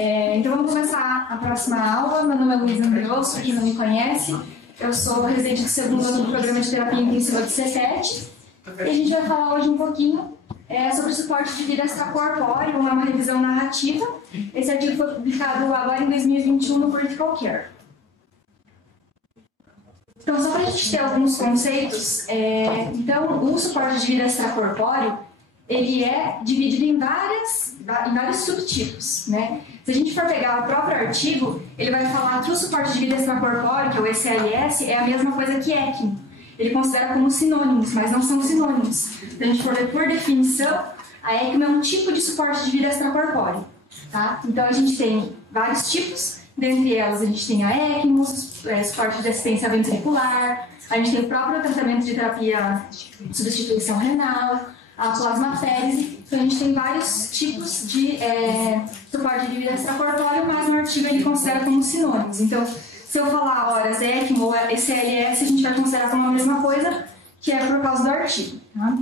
Então vamos começar a próxima aula. Meu nome é Luísa Andreosso, para quem não me conhece. Eu sou residente do segundo ano do programa de terapia intensiva do C7. E a gente vai falar hoje um pouquinho sobre o suporte de vida extracorpóreo, uma revisão narrativa. Esse artigo foi publicado agora em 2021 no Critical Care. Então, só para a gente ter alguns conceitos, então, o suporte de vida extracorpóreo, ele é dividido em vários subtipos, né? Se a gente for pegar o próprio artigo, ele vai falar que o suporte de vida extracorpóreo, que é o ECLS, é a mesma coisa que ECMO. Ele considera como sinônimos, mas não são sinônimos. Se a gente for ver por definição, a ECMO é um tipo de suporte de vida extracorpóreo, tá? Então, a gente tem vários tipos. Dentre elas, a gente tem a ECMO, suporte de assistência ventricular, a gente tem o próprio tratamento de terapia de substituição renal, a plasmaférese. Então, a gente tem vários tipos de suporte de vida extracorpóreo, mas no artigo ele considera como sinônimos. Então, se eu falar horas ECMO ou ECLS, a gente vai considerar como a mesma coisa, que é por causa do artigo. Tá?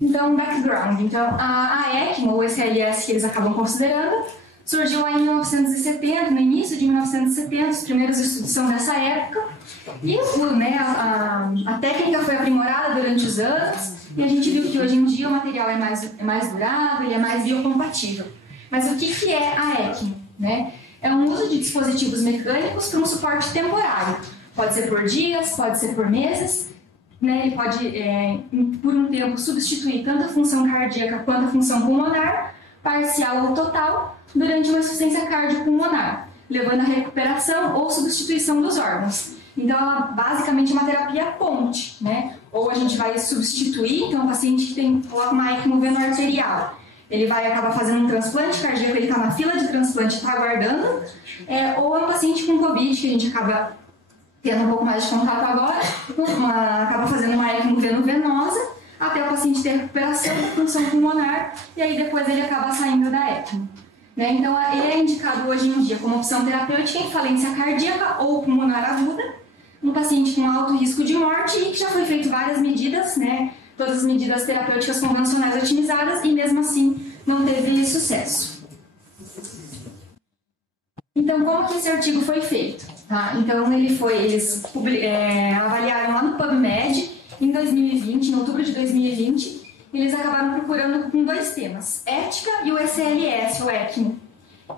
Então, background. Então, a ECMO ou ECLS que eles acabam considerando surgiu lá em 1970, no início de 1970, os primeiros estudos são dessa época, e a técnica foi aprimorada durante os anos, e a gente viu que hoje em dia o material é mais durável, ele é mais biocompatível. Mas o que é a ECMO? Né? É um uso de dispositivos mecânicos para um suporte temporário. Pode ser por dias, pode ser por meses, né? Ele pode, por um tempo, substituir tanto a função cardíaca quanto a função pulmonar, parcial ou total, durante uma insuficiência cardiopulmonar, levando à recuperação ou substituição dos órgãos. Então, ela basicamente é uma terapia ponte, né? Ou a gente vai substituir, então o paciente que coloca uma ECMO veno-arterial, ele vai acabar fazendo um transplante cardíaco, ele está na fila de transplante, está aguardando, ou é um paciente com Covid, que a gente acaba tendo um pouco mais de contato agora, acaba fazendo uma ECMO veno-venosa, até o paciente ter recuperação de função pulmonar, e aí depois ele acaba saindo da ECMO. Né? Então, ele é indicado hoje em dia como opção terapêutica em falência cardíaca ou pulmonar aguda, um paciente com alto risco de morte e que já foi feito várias medidas, né? Todas as medidas terapêuticas convencionais otimizadas, e mesmo assim não teve sucesso. Então, como que esse artigo foi feito? Tá? Então, eles avaliaram lá no PubMed, em 2020, em outubro de 2020, eles acabaram procurando com dois temas, ética e o ECLS, o ECMO.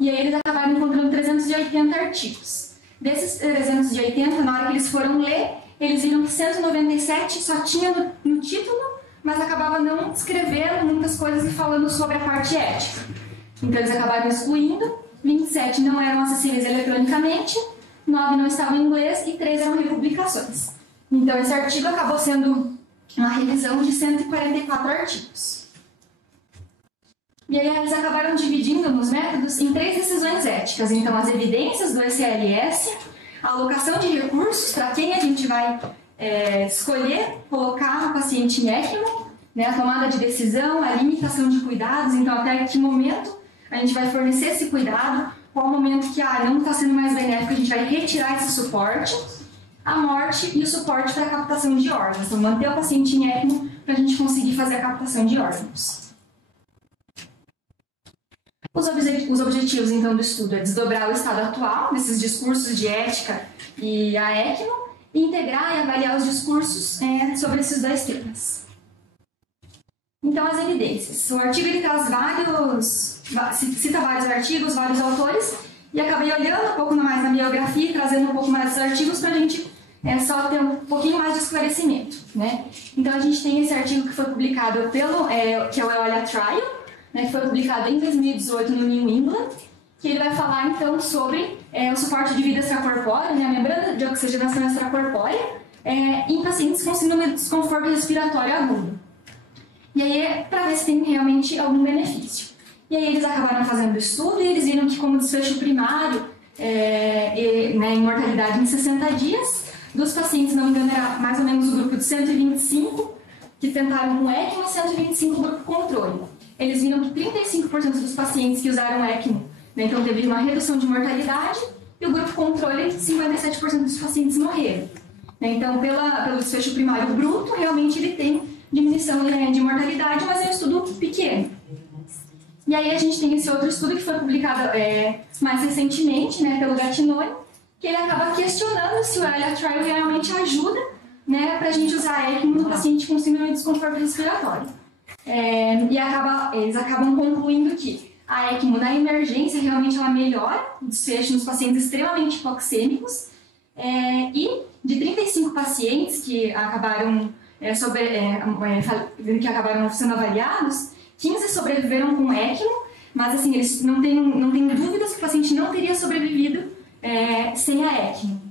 E aí eles acabaram encontrando 380 artigos. Desses 380, na hora que eles foram ler, eles viram que 197 só tinha no título, mas acabava não escrevendo muitas coisas e falando sobre a parte ética. Então eles acabaram excluindo, 27 não eram acessíveis eletronicamente, 9 não estavam em inglês e 3 eram republicações. Então esse artigo acabou sendo uma revisão de 144 artigos. E aí eles acabaram dividindo nos métodos em 3 decisões éticas. Então, as evidências do ECLS, a alocação de recursos para quem a gente vai escolher colocar o paciente em ECMO, né, a tomada de decisão, a limitação de cuidados, então até que momento a gente vai fornecer esse cuidado, qual o momento que não está sendo mais benéfico, a gente vai retirar esse suporte, a morte e o suporte para a captação de órgãos. Então, manter o paciente em ECMO para a gente conseguir fazer a captação de órgãos. Os objetivos, então, do estudo é desdobrar o estado atual desses discursos de ética e a ECMO e integrar e avaliar os discursos sobre esses dois temas. Então, as evidências. O artigo ele traz cita vários artigos, vários autores, e acabei olhando um pouco mais na biografia e trazendo um pouco mais dos artigos para a gente só ter um pouquinho mais de esclarecimento, né? Então, a gente tem esse artigo que foi publicado que é o EOLIA Trial, né, que foi publicado em 2018 no New England, que ele vai falar, então, sobre o suporte de vida extracorpórea, né, a membrana de oxigenação extracorpórea, em pacientes com síndrome de desconforto respiratório agudo. E aí, para ver se tem realmente algum benefício. E aí, eles acabaram fazendo o estudo e eles viram que, como desfecho primário, em mortalidade em 60 dias, dos pacientes, não me engano, era mais ou menos o grupo de 125 que tentaram com ECMO e 125 grupo controle. Eles viram que 35% dos pacientes que usaram ECMO, né, então teve uma redução de mortalidade, e o grupo controle, 57% dos pacientes morreram. Então, pelo desfecho primário bruto, realmente ele tem diminuição de mortalidade, mas é um estudo pequeno. E aí a gente tem esse outro estudo que foi publicado mais recentemente, né, pelo Gattinoni, que ele acaba questionando se o EOLIA Trial realmente ajuda, né, para a gente usar a ECMO no paciente com síndrome de desconforto respiratório. Eles acabam concluindo que a ECMO na emergência realmente ela melhora o desfecho nos pacientes extremamente hipoxêmicos, e de 35 pacientes que acabaram, que acabaram sendo avaliados, 15 sobreviveram com ECMO, mas assim, eles não têm dúvidas que o paciente não teria sobrevivido sem a ECMO.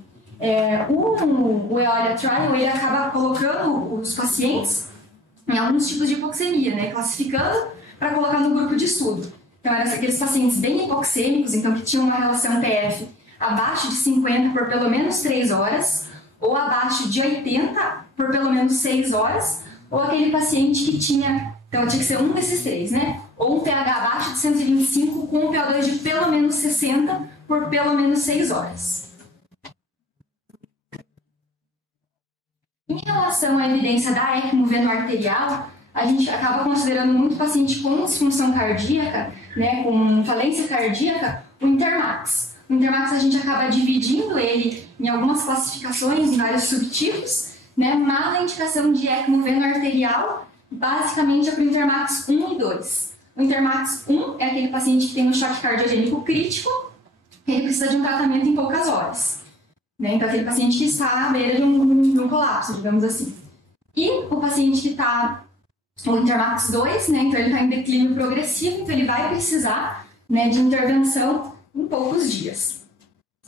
O EOLIA Trial ele acaba colocando os pacientes em alguns tipos de hipoxemia, né, classificando para colocar no grupo de estudo. Então, eram aqueles pacientes bem hipoxêmicos, então que tinham uma relação PF abaixo de 50 por pelo menos 3 horas, ou abaixo de 80 por pelo menos 6 horas, ou aquele paciente que tinha, então tinha que ser um desses três, né? Ou um pH abaixo de 125 com um PO2 de pelo menos 60 por pelo menos 6 horas. Em relação à evidência da ECMO veno-arterial, a gente acaba considerando muito paciente com disfunção cardíaca, né, com falência cardíaca, o Intermax. O Intermax a gente acaba dividindo ele em algumas classificações, em vários subtipos, né, mas a indicação de ECMO veno-arterial basicamente é para o Intermax 1 e 2. O Intermax 1 é aquele paciente que tem um choque cardiogênico crítico, ele precisa de um tratamento em poucas horas. Né? Então, aquele paciente que está à beira de um colapso, digamos assim. E o paciente que está, o Intermax 2, né? Então ele está em declínio progressivo, então ele vai precisar, né, de intervenção em poucos dias.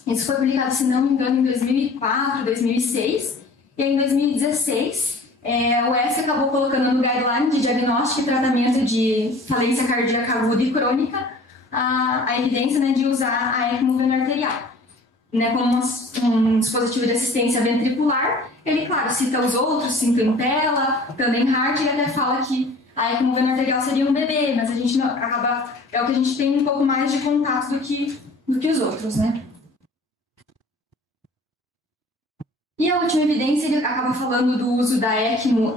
Isso foi publicado, se não me engano, em 2004, 2006, e em 2016, o ESC acabou colocando no guideline de diagnóstico e tratamento de falência cardíaca aguda e crônica a evidência, né, de usar a ECMO veno-arterial. Né, como um dispositivo de assistência ventricular. Ele, claro, cita os outros, cita Impella, também Hart, e até fala que a ECMO veno-arterial seria um bebê, mas a gente não, é o que a gente tem um pouco mais de contato do que os outros, né? E a última evidência, ele acaba falando do uso da ECMO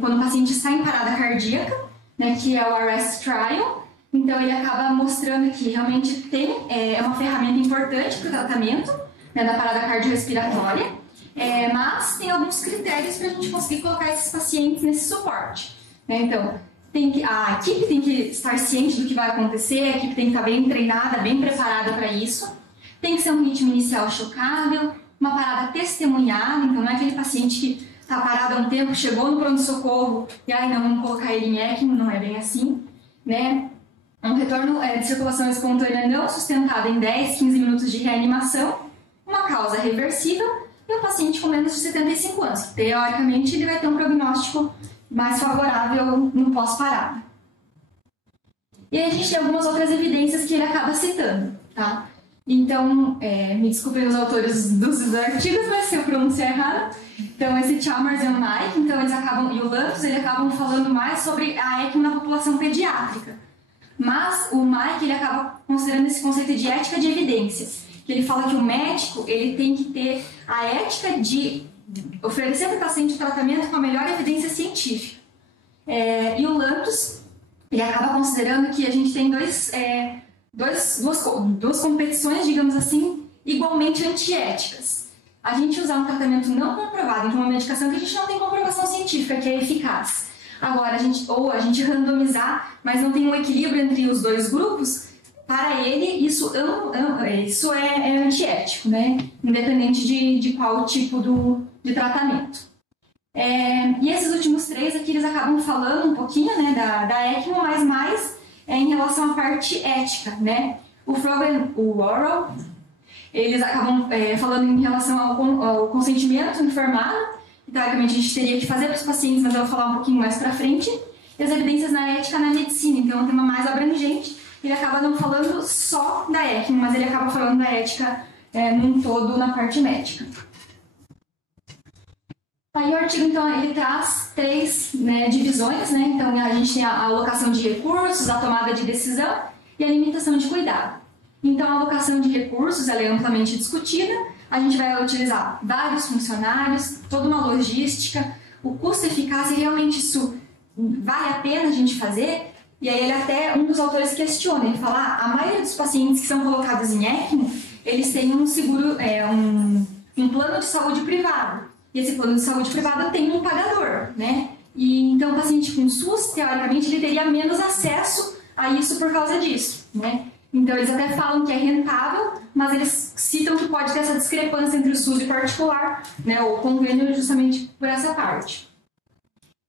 quando o paciente está em parada cardíaca, né, que é o ARREST Trial. Então, ele acaba mostrando que realmente é uma ferramenta importante para o tratamento, né, da parada cardiorrespiratória, mas tem alguns critérios para a gente conseguir colocar esses pacientes nesse suporte. Né? Então, a equipe tem que estar ciente do que vai acontecer, a equipe tem que estar bem treinada, bem preparada para isso, tem que ser um ritmo inicial chocável, uma parada testemunhada, então não é aquele paciente que está parado há um tempo, chegou no pronto-socorro e não, vamos colocar ele em ECMO, não é bem assim, né? Um retorno de circulação espontânea não sustentado em 10, 15 minutos de reanimação, uma causa reversível e um paciente com menos de 75 anos. Teoricamente, ele vai ter um prognóstico mais favorável no pós-parada. E aí a gente tem algumas outras evidências que ele acaba citando, tá? Então, me desculpem os autores dos artigos, mas se eu pronunciar errado. Então, esse Chalmers e o Mike, então eles acabam, e o Lantos, eles acabam falando mais sobre a ECMO na população pediátrica. Mas o Mike ele acaba considerando esse conceito de ética de evidência, que ele fala que o médico ele tem que ter a ética de oferecer para o paciente o tratamento com a melhor evidência científica. E o Lantos ele acaba considerando que a gente tem duas competições, digamos assim, igualmente antiéticas. A gente usar um tratamento não comprovado, então uma medicação que a gente não tem comprovação científica que é eficaz. Agora, a gente randomizar, mas não tem um equilíbrio entre os dois grupos, para ele isso é antiético, né? Independente de qual tipo de tratamento. E esses últimos três aqui, eles acabam falando um pouquinho, né, da ECMO, mas mais em relação à parte ética, né? O Frog e o Worrell, eles acabam falando em relação ao consentimento informado. Teoricamente, a gente teria que fazer para os pacientes, mas eu vou falar um pouquinho mais para frente. E as evidências na ética na medicina, então é um tema mais abrangente. Ele acaba não falando só da ECMO, mas ele acaba falando da ética num todo na parte médica. Aí o artigo, então, ele traz três divisões, né? Então, a gente tem a alocação de recursos, a tomada de decisão e a limitação de cuidado. Então, a alocação de recursos ela é amplamente discutida. A gente vai utilizar vários funcionários, toda uma logística, o custo e eficácia, realmente isso vale a pena a gente fazer? E aí ele até, um dos autores questiona, ele fala, a maioria dos pacientes que são colocados em ECMO, eles têm um seguro, um plano de saúde privado. E esse plano de saúde privado tem um pagador, né? E então o paciente com SUS, teoricamente, ele teria menos acesso a isso por causa disso, né? Então eles até falam que é rentável, mas eles citam que pode ter essa discrepância entre o SUS e o particular, né? O convênio justamente por essa parte.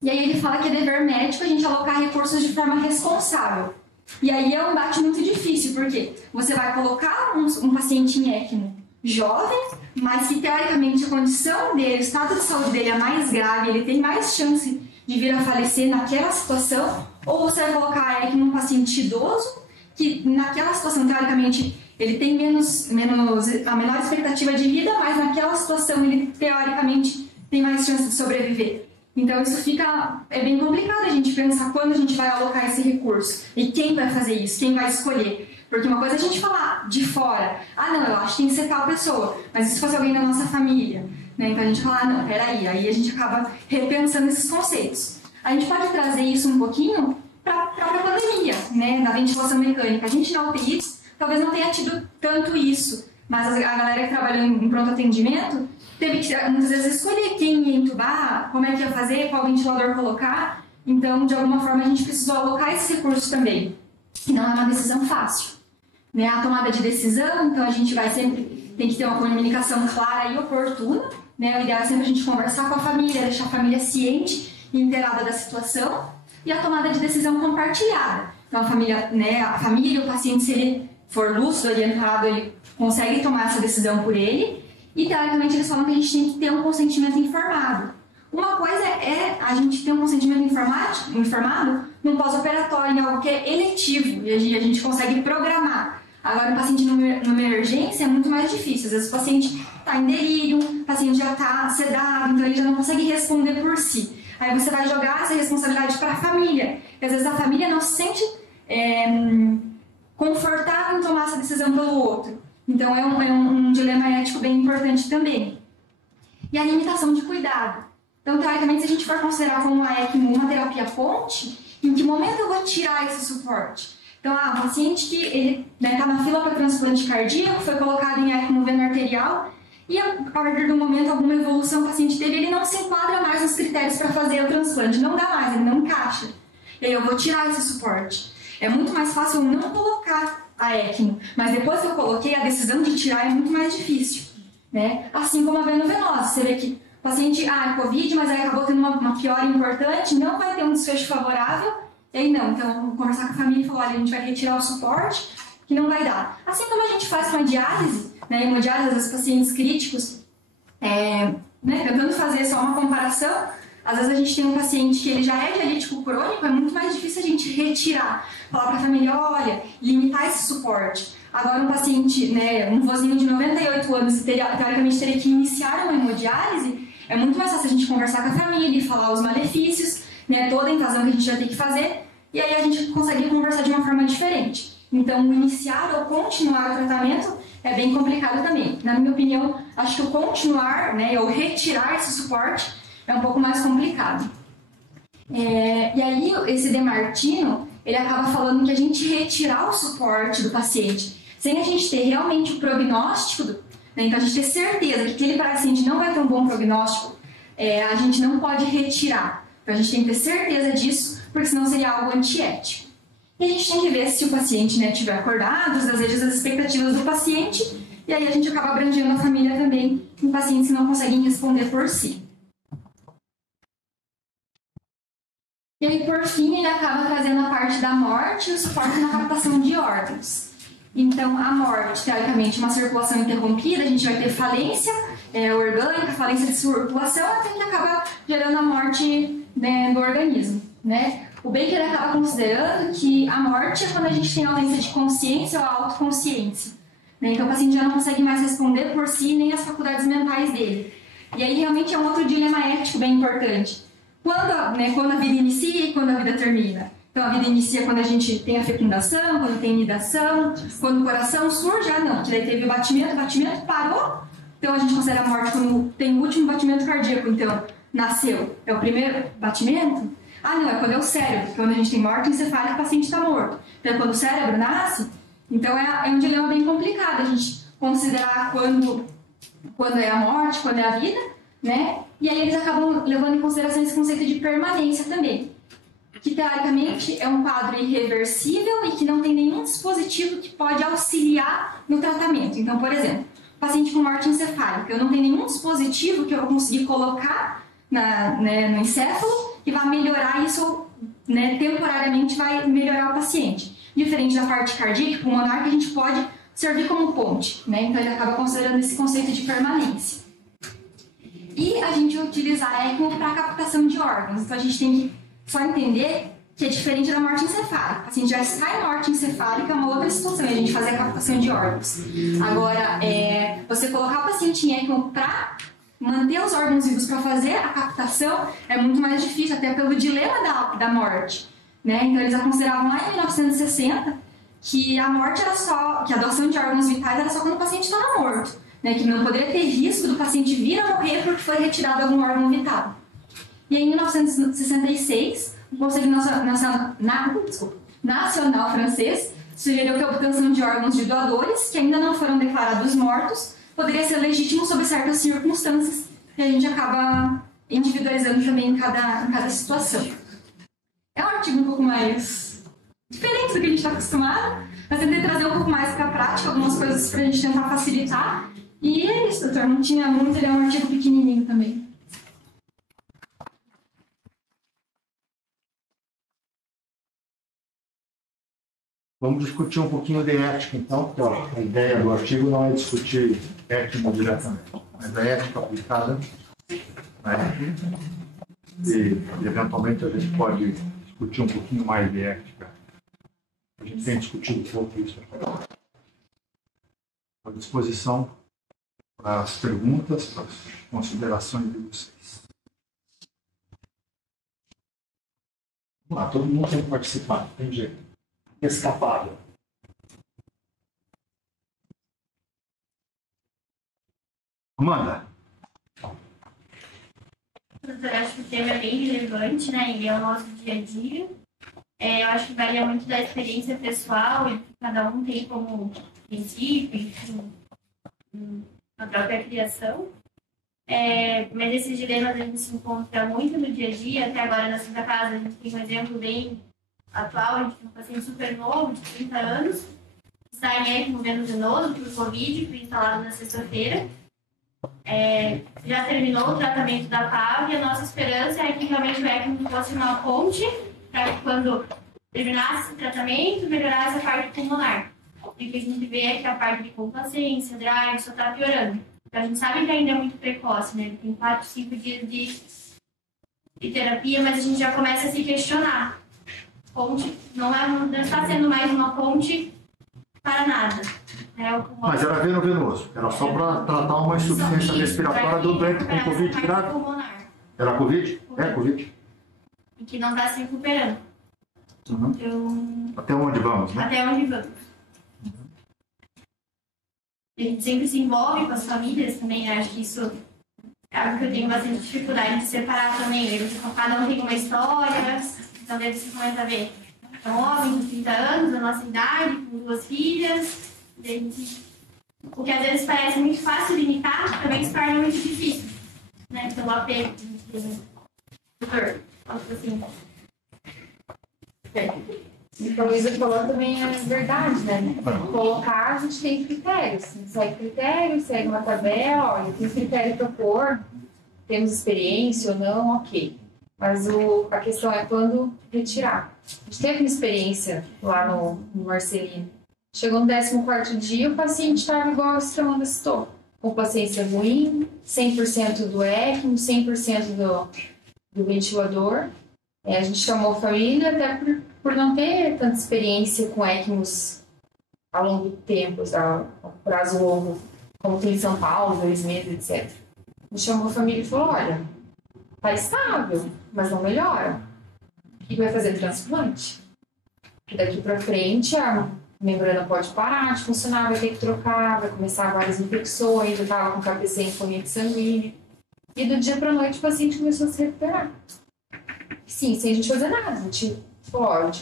E aí ele fala que é dever médico a gente alocar recursos de forma responsável. E aí é um embate muito difícil, porque você vai colocar um paciente em ECMO jovem, mas que teoricamente a condição dele, o estado de saúde dele é mais grave, ele tem mais chance de vir a falecer naquela situação, ou você vai colocar ECMO num paciente idoso, que naquela situação, teoricamente, ele tem a menor expectativa de vida, mas naquela situação ele, teoricamente, tem mais chance de sobreviver. Então, isso é bem complicado a gente pensar quando a gente vai alocar esse recurso e quem vai fazer isso, quem vai escolher. Porque uma coisa é a gente falar de fora, não, eu acho que tem que ser tal pessoa, mas e se fosse alguém da nossa família? Né? Então, a gente fala, não, peraí, aí a gente acaba repensando esses conceitos. A gente pode trazer isso um pouquinho para a própria pandemia, né, da ventilação mecânica. A gente na UTI talvez não tenha tido tanto isso, mas a galera que trabalha em pronto atendimento teve que muitas vezes escolher quem ia entubar, como é que ia fazer, qual ventilador colocar. Então, de alguma forma, a gente precisou alocar esses recursos também. E não é uma decisão fácil. Né? A tomada de decisão, então a gente vai sempre tem que ter uma comunicação clara e oportuna. Né? O ideal é sempre a gente conversar com a família, deixar a família ciente e inteirada da situação. E a tomada de decisão compartilhada. Então, a família, o paciente, se ele for lúcido, orientado, ele consegue tomar essa decisão por ele. E, teoricamente, eles falam que a gente tem que ter um consentimento informado. Uma coisa é a gente ter um consentimento informado num pós-operatório, em algo que é eletivo, e a gente consegue programar. Agora, um paciente numa emergência é muito mais difícil. Às vezes o paciente está em delírio, o paciente já está sedado, então ele já não consegue responder por si. Aí você vai jogar essa responsabilidade para a família. E às vezes a família não se sente confortável em tomar essa decisão pelo outro. Então é um dilema ético bem importante também. E a limitação de cuidado. Então, teoricamente, se a gente for considerar como uma ECMO uma terapia ponte, em que momento eu vou tirar esse suporte? Então, um paciente que ele está na fila para transplante cardíaco, foi colocado em ECMO veno arterial, e a partir do momento alguma evolução o paciente teve, ele não se enquadra mais nos critérios para fazer o transplante, não dá mais, ele não encaixa. E aí eu vou tirar esse suporte. É muito mais fácil eu não colocar a ECMO, mas depois que eu coloquei, a decisão de tirar é muito mais difícil. Né? Assim como a venovenosa, você vê que o paciente, é Covid, mas aí acabou tendo uma piora importante, não vai ter um desfecho favorável, e aí não, então eu vou conversar com a família e falar, olha, a gente vai retirar o suporte, que não vai dar. Assim como a gente faz com a diálise, né, hemodiálise, às vezes pacientes críticos, tentando fazer só uma comparação, às vezes a gente tem um paciente que ele já é dialítico crônico, é muito mais difícil a gente retirar, falar para a família, olha, limitar esse suporte. Agora um paciente, um vozinho de 98 anos, teoricamente teria que iniciar uma hemodiálise, é muito mais fácil a gente conversar com a família e falar os malefícios, toda a invasão que a gente vai ter que fazer, e aí a gente consegue conversar de uma forma diferente. Então, iniciar ou continuar o tratamento é bem complicado também. Na minha opinião, acho que o continuar, ou retirar esse suporte é um pouco mais complicado. E aí, esse Demartino, ele acaba falando que a gente retirar o suporte do paciente, sem a gente ter realmente o prognóstico, então a gente ter certeza que aquele paciente não vai ter um bom prognóstico, a gente não pode retirar. Então, a gente tem que ter certeza disso, porque senão seria algo antiético. E a gente tem que ver se o paciente estiver acordado, os desejos e as expectativas do paciente, e aí a gente acaba abrangendo a família também em pacientes que não conseguem responder por si. E aí, por fim, ele acaba trazendo a parte da morte e o suporte na captação de órgãos. Então, a morte, teoricamente, uma circulação interrompida, a gente vai ter falência orgânica, falência de circulação, até que acaba gerando a morte do organismo, né? O Baker acaba considerando que a morte é quando a gente tem ausência de consciência ou autoconsciência. Né? Então, o paciente já não consegue mais responder por si nem as faculdades mentais dele. E aí, realmente, é um outro dilema ético bem importante. Quando a vida inicia e quando a vida termina? Então, a vida inicia quando a gente tem a fecundação, quando tem nidação, quando o coração surge, não, que daí teve o batimento parou, então a gente considera a morte quando tem o último batimento cardíaco, então, nasceu, é o primeiro batimento, Ah, não, é quando é o cérebro, quando a gente tem morte encefálica, o paciente está morto. Então, quando o cérebro nasce, então é um dilema bem complicado a gente considerar quando é a morte, quando é a vida, né? E aí eles acabam levando em consideração esse conceito de permanência também, que teoricamente é um quadro irreversível e que não tem nenhum dispositivo que pode auxiliar no tratamento. Então, por exemplo, paciente com morte encefálica, eu não tenho nenhum dispositivo que eu conseguir colocar no encéfalo que vai melhorar isso, né, temporariamente vai melhorar o paciente. Diferente da parte cardíaca e pulmonar, que a gente pode servir como ponte, né? Então ele acaba considerando esse conceito de permanência. E a gente utiliza a ECMO para captação de órgãos. Então a gente tem que só entender que é diferente da morte encefálica. O paciente já está em morte encefálica, é uma outra situação, a gente fazer a captação de órgãos. Agora, você colocar o paciente em ECMO para manter os órgãos vivos para fazer a captação é muito mais difícil, até pelo dilema da morte, né? Então eles consideravam lá em 1960 que a morte era só, que a doação de órgãos vitais era só quando o paciente estava morto, né? Que não poderia ter risco do paciente vir a morrer porque foi retirado algum órgão vital. E aí, em 1966, o Conselho Nacional francês sugeriu que a obtenção de órgãos de doadores que ainda não foram declarados mortos poderia ser legítimo sob certas circunstâncias, e a gente acaba individualizando também em cada situação. É um artigo um pouco mais diferente do que a gente está acostumado, mas tentei trazer um pouco mais para a prática, algumas coisas para a gente tentar facilitar. E é isso, doutor, não tinha muito, ele é um artigo pequenininho também. Vamos discutir um pouquinho de ética, então, porque a ideia do artigo não é discutir ética diretamente, mas a ética aplicada, né? E, eventualmente, a gente pode discutir um pouquinho mais de ética. A gente tem discutido um pouco isso. À disposição para as perguntas, para as considerações de vocês. Vamos lá, todo mundo tem que participar, não tem jeito. Escapado. Amanda. Eu acho que o tema é bem relevante, né? E é o nosso dia a dia. Eu acho que varia muito da experiência pessoal e que cada um tem como princípio, enfim, na própria criação. Mas esses dilemas a gente se encontra muito no dia a dia. Até agora na Santa Casa a gente tem um exemplo bem atual, a gente tem um paciente super novo, de 30 anos, está em ECMO venoso por Covid, foi instalado na sexta-feira. Já terminou o tratamento da PAV e a nossa esperança é que realmente o ECMO fosse uma ponte para que quando terminasse o tratamento, melhorasse a parte pulmonar. E o que a gente vê é que a parte de complacência, drive, só está piorando. Então a gente sabe que ainda é muito precoce, né? Tem 4, 5 dias de terapia, mas a gente já começa a se questionar. Ponte não está sendo mais uma ponte para nada. Mas era venoso. Era só para tratar uma insuficiência respiratória do doente com Covid grave. Era Covid? É Covid. E que não está se recuperando. Uhum. Então, até onde vamos, né? Até onde vamos. A gente sempre se envolve com as famílias também, né? Acho que isso é algo que eu tenho bastante dificuldade de separar também. Cada um tem uma história. Então, daí você começa a ver um homem de 30 anos, da nossa idade, com 2 filhas. O que às vezes parece muito fácil limitar, também se torna muito difícil. Né? Pelo apego do doutor. Assim. O que a Luísa falou também é verdade, né? Colocar, a gente tem critérios. Segue critério, segue uma tabela, olha, tem critério para pôr, temos experiência ou não, ok. Mas a questão é quando retirar. A gente teve uma experiência lá no Marcelino. Chegou no 14º dia, o paciente estava igual a Fernanda citou. Com paciência ruim, 100% do ECMO, 100% do ventilador. A gente chamou a família até por não ter tanta experiência com ECMOs a longo tempo, a prazo longo, como tem em São Paulo, 2 meses, etc. A gente chamou a família e falou, olha, está estável, mas não melhora. E vai fazer transplante. E daqui para frente a membrana pode parar de funcionar, vai ter que trocar, vai começar várias infecções, eu estava com KPC em corrente sanguínea. E do dia para a noite o paciente começou a se recuperar. sim, sem a gente fazer nada. A gente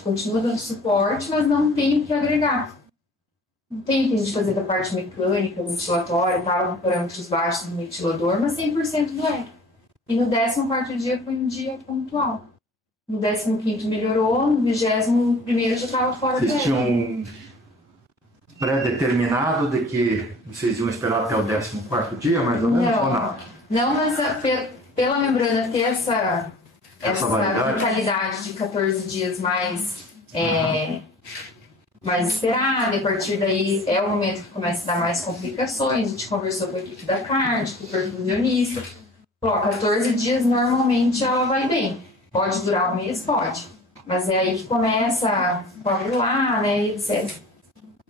continua dando suporte, mas não tem o que agregar. Não tem o que a gente fazer da parte mecânica, ventilatória, estava com parâmetros baixos no ventilador, mas 100% do ECMO. E no 14º dia foi um dia pontual. No 15º melhorou, no 21º já estava fora do ECMO. Vocês tinham pré-determinado de que vocês iam esperar até o 14º dia, mais ou menos, ou não? Não, mas pela membrana ter essa validade? vitalidade de 14 dias mais esperada, e a partir daí é o momento que começa a dar mais complicações. A gente conversou com a equipe da CARD, com o perfusionista. 14 dias normalmente ela vai bem. Pode durar um mês? Pode. Mas é aí que começa a coagular, né, etc.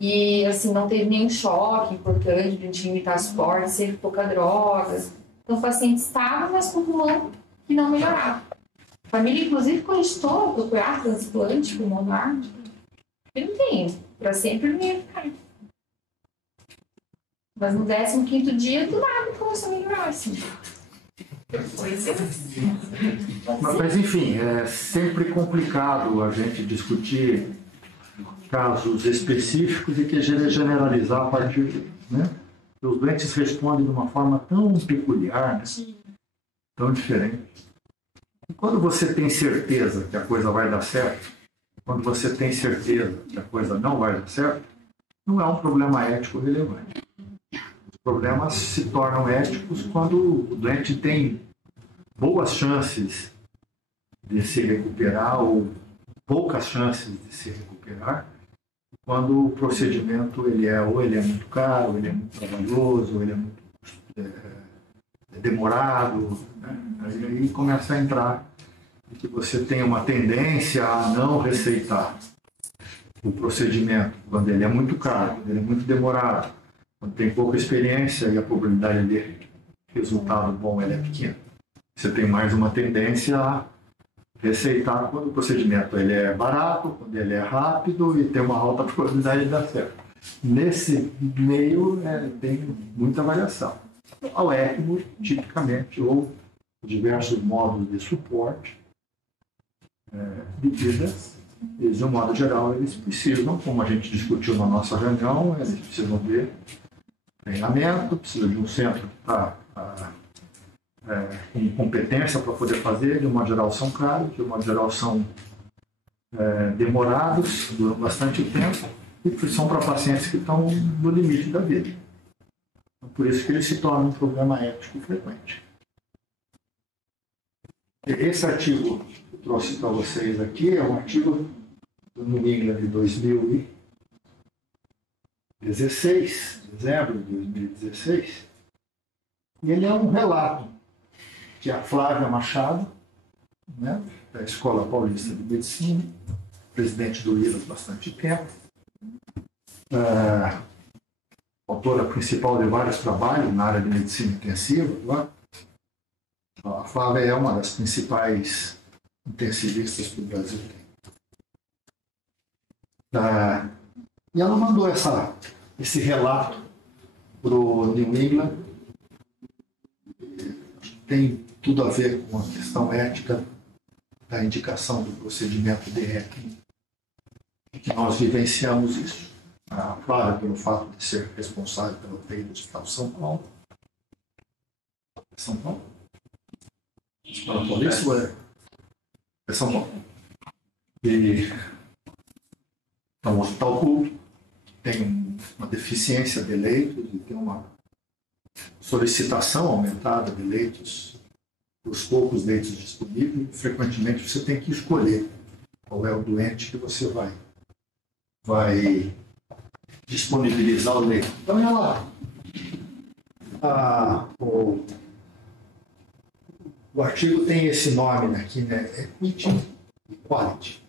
E, assim, não teve nenhum choque importante pra gente limitar suporte, sempre pouca drogas. Então, o paciente estava, mas com pulmão que não melhorava. A família, inclusive, cogitou procurar transplante pulmonar. Porque não tem, para sempre não ia ficar. Mas no 15º dia, do nada, começou a melhorar, assim. Mas, enfim, é sempre complicado a gente discutir casos específicos e que generalizar a partir, né? Os doentes respondem de uma forma tão peculiar, né? Tão diferente. E quando você tem certeza que a coisa vai dar certo, quando você tem certeza que a coisa não vai dar certo, não é um problema ético relevante. Os problemas se tornam éticos quando o doente tem boas chances de se recuperar ou poucas chances de se recuperar, quando o procedimento ele é muito caro, ele é muito trabalhoso, ele é muito demorado, né? Aí começa a entrar e que você tem uma tendência a não receitar o procedimento quando ele é muito caro, quando ele é muito demorado, quando tem pouca experiência e a probabilidade de resultado bom ela é pequena. Você tem mais uma tendência a receitar quando o procedimento ele é barato, quando ele é rápido e tem uma alta probabilidade de dar certo. Nesse meio tem muita variação. Ao ECMO, tipicamente, ou diversos modos de suporte de vida, eles, de um modo geral, eles precisam, como a gente discutiu na nossa reunião, eles precisam de treinamento, precisam de um centro que está com competência para poder fazer, de uma geral são caros, de uma geral são demorados, duram bastante tempo, e são para pacientes que estão no limite da vida. Então, por isso que ele se torna um problema ético frequente. Esse artigo que eu trouxe para vocês aqui é um artigo do New England de 2016, dezembro de 2016, e ele é um relato que a Flávia Machado, né, da Escola Paulista de Medicina, presidente do IRAS há bastante tempo, autora principal de vários trabalhos na área de medicina intensiva. Agora. A Flávia é uma das principais intensivistas que o Brasil tem. E ela mandou esse relato para o New England. Tem tudo a ver com a questão ética da indicação do procedimento de ECMO, que nós vivenciamos isso. A Flávia, pelo fato de ser responsável pela UTI do Hospital São Paulo. São Paulo? Hospital Paulista é São Paulo. E é um hospital público, tem uma deficiência de leitos e tem uma solicitação aumentada de leitos, os poucos leitos disponíveis. Frequentemente você tem que escolher qual é o doente que você vai disponibilizar o leito. Então, o artigo tem esse nome aqui, né? Equity e Quality.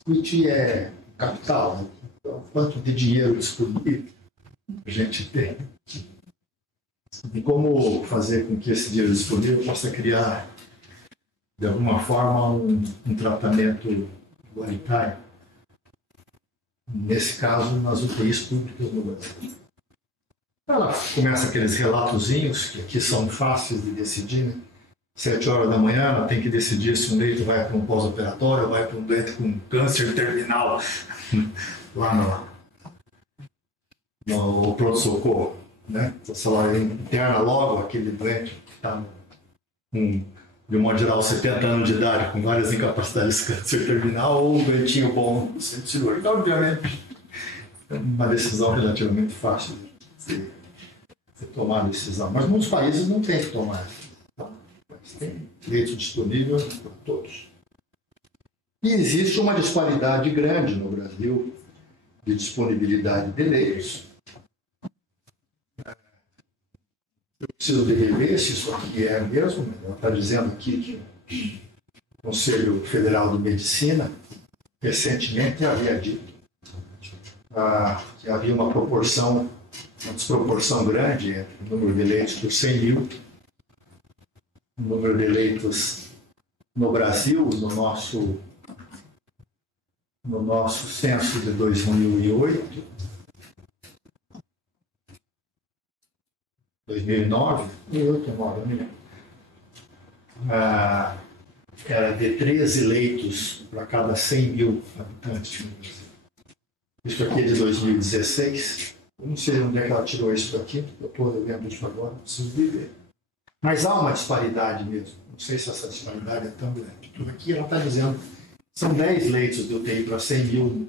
Equity é capital, né? Então, quanto de dinheiro disponível a gente tem. E como fazer com que esse dinheiro disponível possa criar, de alguma forma, um tratamento igualitário. Nesse caso, nas UTIs públicas no Brasil. Ela começa aqueles relatozinhos, que aqui são fáceis de decidir, né? 7 horas da manhã, ela tem que decidir se um leito vai para um pós-operatório ou vai para um doente com câncer terminal lá no pronto-socorro, né? Se ela interna logo aquele doente que está de modo geral, 70 anos de idade, com várias incapacidades de câncer terminal, ou um doentinho bom no centro cirúrgico. Então, obviamente, é uma decisão relativamente fácil de tomar a decisão. Mas muitos países não têm que tomar. Mas tem leito disponível para todos. E existe uma disparidade grande no Brasil de disponibilidade de leitos. Eu preciso de rever se isso aqui é mesmo. Ela está dizendo aqui que o Conselho Federal de Medicina recentemente havia dito que havia uma desproporção grande entre o número de leitos por 100 mil, o número de leitos no Brasil, no nosso censo de 2008, 2009, era de 13 leitos para cada 100 mil habitantes no Brasil. Isso aqui é de 2016. Eu não sei onde é que ela tirou isso daqui, eu estou vendo isso agora, preciso de ver. Mas há uma disparidade mesmo. Não sei se essa disparidade é tão grande. Tudo aqui ela está dizendo são 10 leitos de UTI para 100 mil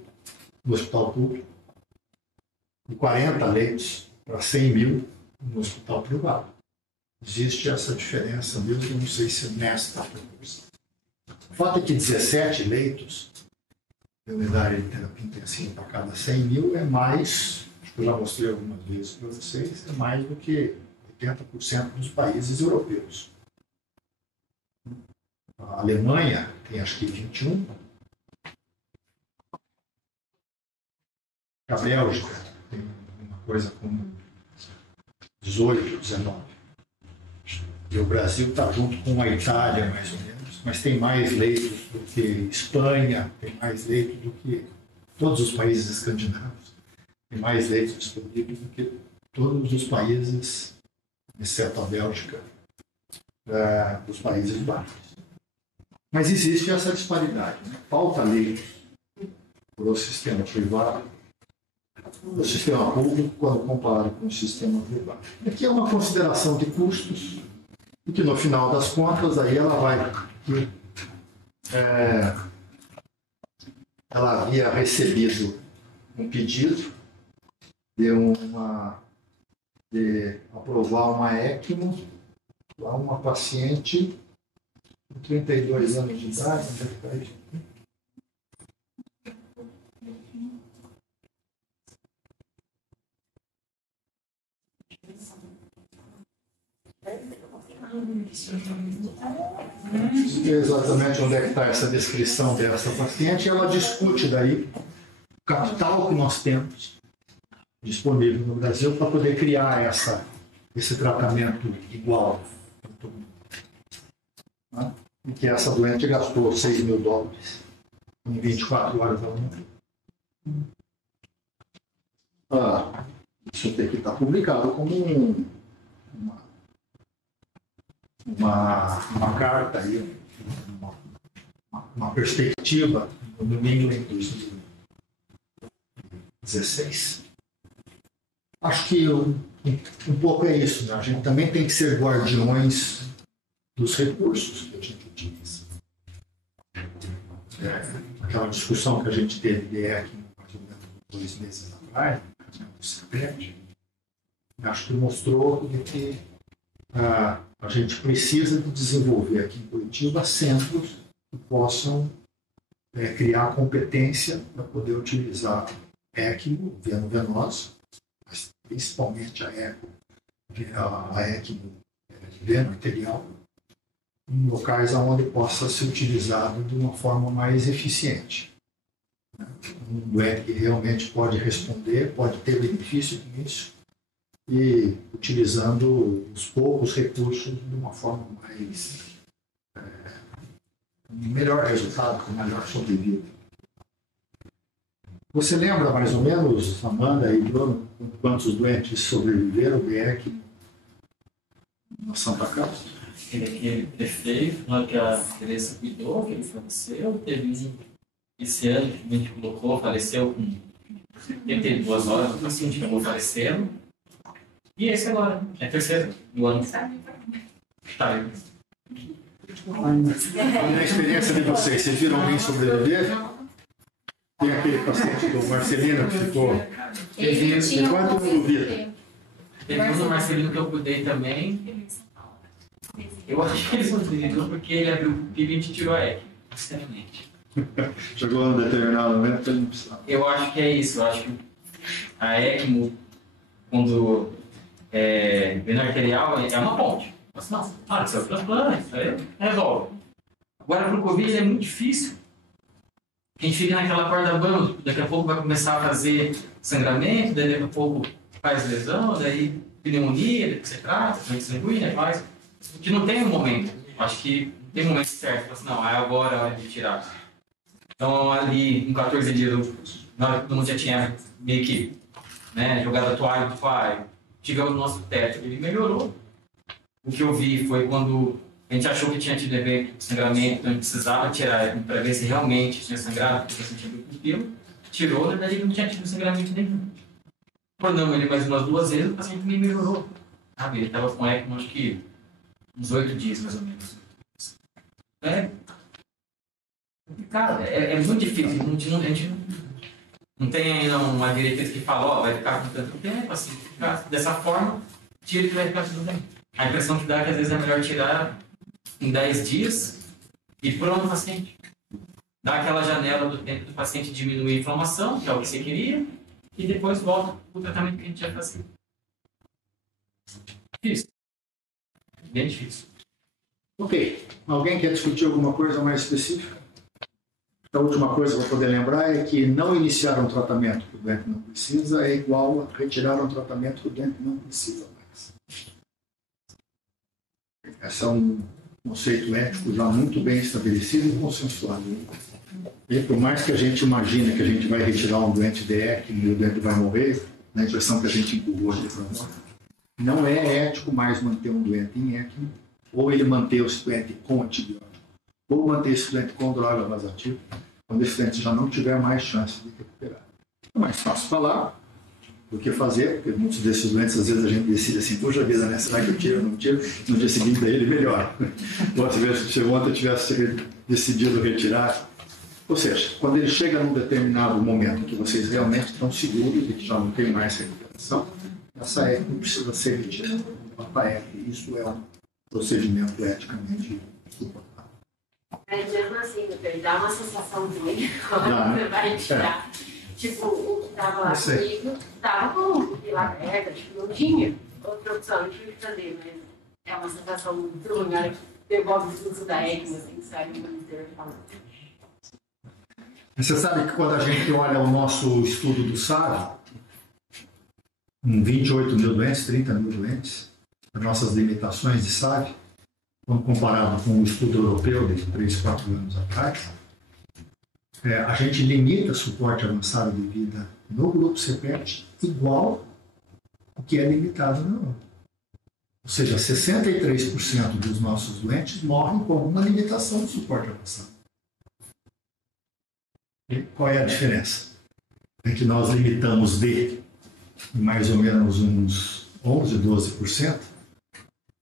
no hospital público e 40 leitos para 100 mil no hospital privado. Existe essa diferença mesmo, não sei se é nesta proporção. O fato é que 17 leitos de unidade de terapia intensiva para cada 100 mil é mais, acho que eu já mostrei algumas vezes para vocês, é mais do que 80% dos países europeus. A Alemanha tem acho que 21. A Bélgica tem uma coisa como 18, 19. E o Brasil está junto com a Itália, mais ou menos, mas tem mais leitos do que Espanha, tem mais leitos do que todos os países escandinavos, tem mais leitos disponíveis do que todos os países, exceto a Bélgica, dos Países Baixos. Mas existe essa disparidade, né? Falta leitos para o sistema privado, o sistema público, quando comparado com o sistema privado. Aqui é uma consideração de custos, e que no final das contas, aí ela vai... ela havia recebido um pedido de aprovar uma ECMO a uma paciente com 32 anos de idade, onde é que está isso aqui? Exatamente onde é que está essa descrição dessa paciente, ela discute daí o capital que nós temos disponível no Brasil para poder criar esse tratamento igual para todo mundo. Né? E que essa doente gastou $6 mil em 24 horas ao ano. Isso tem que estar publicado como uma carta aí, uma perspectiva no New England 2016. Acho que um pouco é isso, né? A gente também tem que ser guardiões dos recursos que a gente utiliza. Aquela discussão que a gente teve de ECMO mais ou menos 2 meses atrás, no CEPET, acho que mostrou que a gente precisa de desenvolver aqui em Curitiba centros que possam criar competência para poder utilizar ECMO, veno-venosa, mas principalmente a ECMO veno-arterial, em locais onde possa ser utilizado de uma forma mais eficiente. Um doente que realmente pode responder, pode ter benefício com isso, e utilizando os poucos recursos de uma forma mais melhor resultado, com melhor sobrevida. Você lembra mais ou menos, Amanda e Bruno, quantos doentes sobreviveram de ECMO na Santa Casa? aquele prefeito, falando que a Teresa cuidou, que ele faleceu. Teve um esse ano que a gente colocou, faleceu com 72 horas, o paciente acabou falecendo. E esse agora, é terceiro do ano. Tá aí. Na experiência de vocês viram alguém sobreviver? Tem aquele paciente do Marcelino que ficou. Ele Quanto mundo vira? Teve um do Marcelino que eu cuidei também. Eu acho que ele sobreviveu porque ele abriu o pupilo e a gente tirou a ECMO, sinceramente. Chegou num determinado momento que ele não precisava. Eu acho que é isso. Eu acho que a ECMO, quando vena arterial, é uma ponte. Nossa, isso é o transplante, isso aí resolve. Agora, para o Covid, é muito difícil. A gente fica naquela corda bamba, daqui a pouco vai começar a fazer sangramento, daí daqui a pouco faz lesão, daí pneumonia, depois você trata, doença sanguínea, faz. Que não tem um momento. Acho que não tem um momento certo. Assim, não, é agora a hora de tirar. Então, ali, em 14 dias, na hora que todo mundo já tinha meio que jogado a toalha do pai, tivemos o nosso teto, ele melhorou. O que eu vi foi quando a gente achou que tinha tido evento de sangramento, então a gente precisava tirar para ver se realmente tinha sangrado, porque você tinha pupilo, tirou, na verdade ele não tinha tido sangramento nenhum. Tornamos ele mais umas 2 vezes, o paciente me melhorou. Sabe? Ele estava com ECMO, acho que uns 8 dias, mais ou menos. Cara, é muito difícil. A gente não tem ainda uma diretriz que fala, vai ficar com tanto tempo, assim, ficar dessa forma, tira que vai ficar tudo bem. A impressão que dá é que às vezes é melhor tirar em 10 dias e pronto o paciente. Dá aquela janela do tempo do paciente diminuir a inflamação, que é o que você queria, e depois volta o tratamento que a gente já fazia. Difícil. Bem difícil. Ok. Alguém quer discutir alguma coisa mais específica? A última coisa para poder lembrar é que não iniciar um tratamento que o doente não precisa é igual a retirar um tratamento que o doente não precisa mais. Esse é um conceito ético já muito bem estabelecido e consensuado. E por mais que a gente imagine que a gente vai retirar um doente de ECMO e o doente vai morrer, na impressão que a gente empurrou ele para morrer, não é ético mais manter um doente em ECMO, ou ele manter esse doente com antibiótico, ou manter esse doente com droga vasoativa, quando esse doente já não tiver mais chance de recuperar. É mais fácil falar do que fazer, porque muitos desses doentes, às vezes a gente decide assim, poxa vida, né? Será que eu tiro ou não tiro? No dia seguinte, daí ele melhora. Se ontem tivesse decidido retirar. Ou seja, quando ele chega num determinado momento que vocês realmente estão seguros de que já não tem mais recuperação, essa ECMO precisa ser retirada. Isso é um procedimento eticamente suportável. Mesmo assim, dá uma sensação ruim quando você vai tirar. Tipo, o que estava lá comigo estava com o pupilo aberto, não tinha outra opção, não tinha o que fazer, mas é uma sensação muito ruim, na hora que devolve o uso da ECMO, assim, que sai no inteiro falando. Você sabe que quando a gente olha o nosso estudo do SAV, com 28 mil doentes, 30 mil doentes, as nossas limitações de SAV, quando comparado com o estudo europeu de 3, 4 anos atrás, a gente limita suporte avançado de vida no grupo CPET igual o que é limitado na Europa. Ou seja, 63% dos nossos doentes morrem com alguma limitação de suporte avançado. E qual é a diferença? É que nós limitamos de mais ou menos uns 11, 12%,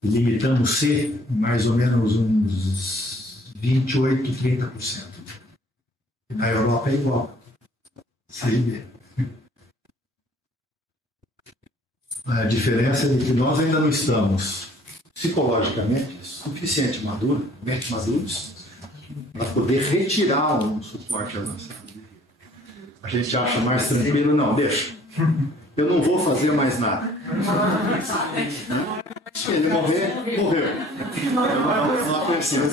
e limitamos C em mais ou menos uns 28, 30%. E na Europa é igual. C e B. A diferença é que nós ainda não estamos psicologicamente suficientemente maduros para poder retirar um suporte avançado. A gente acha mais tranquilo, não, deixa. Eu não vou fazer mais nada. Se ele morrer, morreu.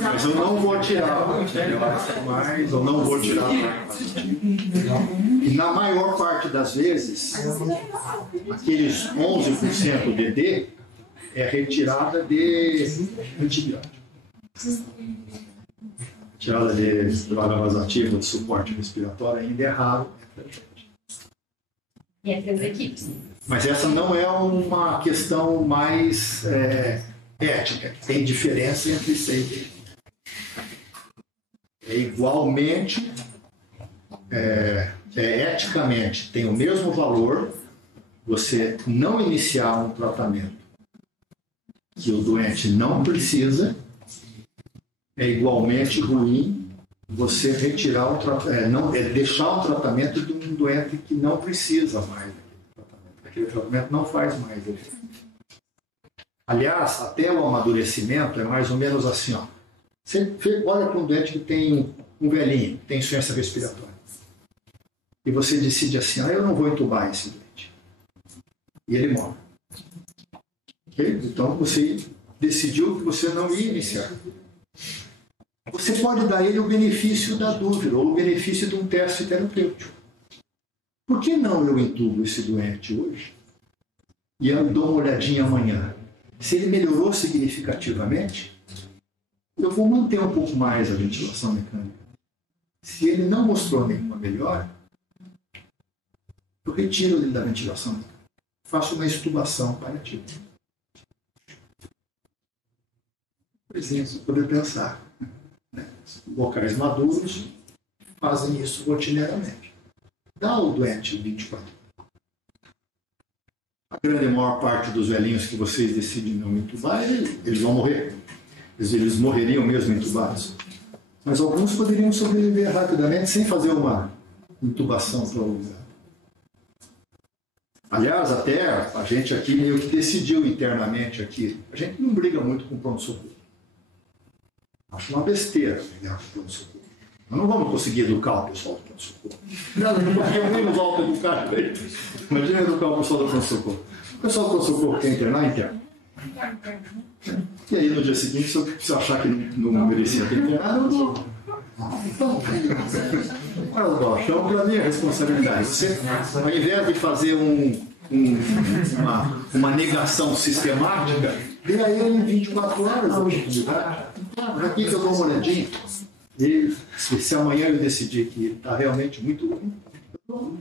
Mas eu não vou tirar mais, eu não vou tirar mais. E na maior parte das vezes, aqueles 11% de D é retirada de antibiótico. Retirada de droga vasoativa, de suporte respiratório, ainda é raro. E entre as equipes. Mas essa não é uma questão mais ética, que tem diferença entre ser e ter. Igualmente, eticamente, tem o mesmo valor você não iniciar um tratamento que o doente não precisa, é igualmente ruim você retirar deixar o tratamento de um doente que não precisa mais daquele tratamento. Aquele tratamento não faz mais efeito. Aliás, até o amadurecimento é mais ou menos assim, ó. Você olha para um doente que tem um velhinho, que tem insuficiência respiratória, e você decide assim, eu não vou entubar esse doente. E ele morre. Okay? Então você decidiu que você não ia iniciar. Você pode dar a ele o benefício da dúvida, ou o benefício de um teste terapêutico. Por que não eu entubo esse doente hoje e eu dou uma olhadinha amanhã? Se ele melhorou significativamente, eu vou manter um pouco mais a ventilação mecânica. Se ele não mostrou nenhuma melhora, eu retiro ele da ventilação mecânica. Faço uma extubação paliativa. Por exemplo, poder pensar. Locais maduros fazem isso rotineiramente. Dá ao doente 24. A grande maior parte dos velhinhos que vocês decidem não entubar, eles vão morrer. Eles morreriam mesmo entubados. Mas alguns poderiam sobreviver rapidamente sem fazer uma intubação prolongada. Aliás, até a gente aqui meio que decidiu internamente aqui. A gente não briga muito com o pronto-socorro. Acho uma besteira brigar com o pronto-socorro. Nós não vamos conseguir educar o pessoal do pronto-socorro. Porque alguém nos volta a educar. Imagina educar o pessoal do pronto-socorro. O pessoal do pronto-socorro quer internar, interna. E aí no dia seguinte, se eu achar que não merecia ter internado, eu dou. Então, olha, chama para mim a responsabilidade. Você, ao invés de fazer uma negação sistemática, dê a ele 24 horas a oportunidade. Aqui que eu dou uma olhadinha. E se amanhã eu decidir que está realmente muito ruim, eu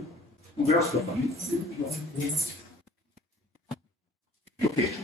converso com a família. Ok.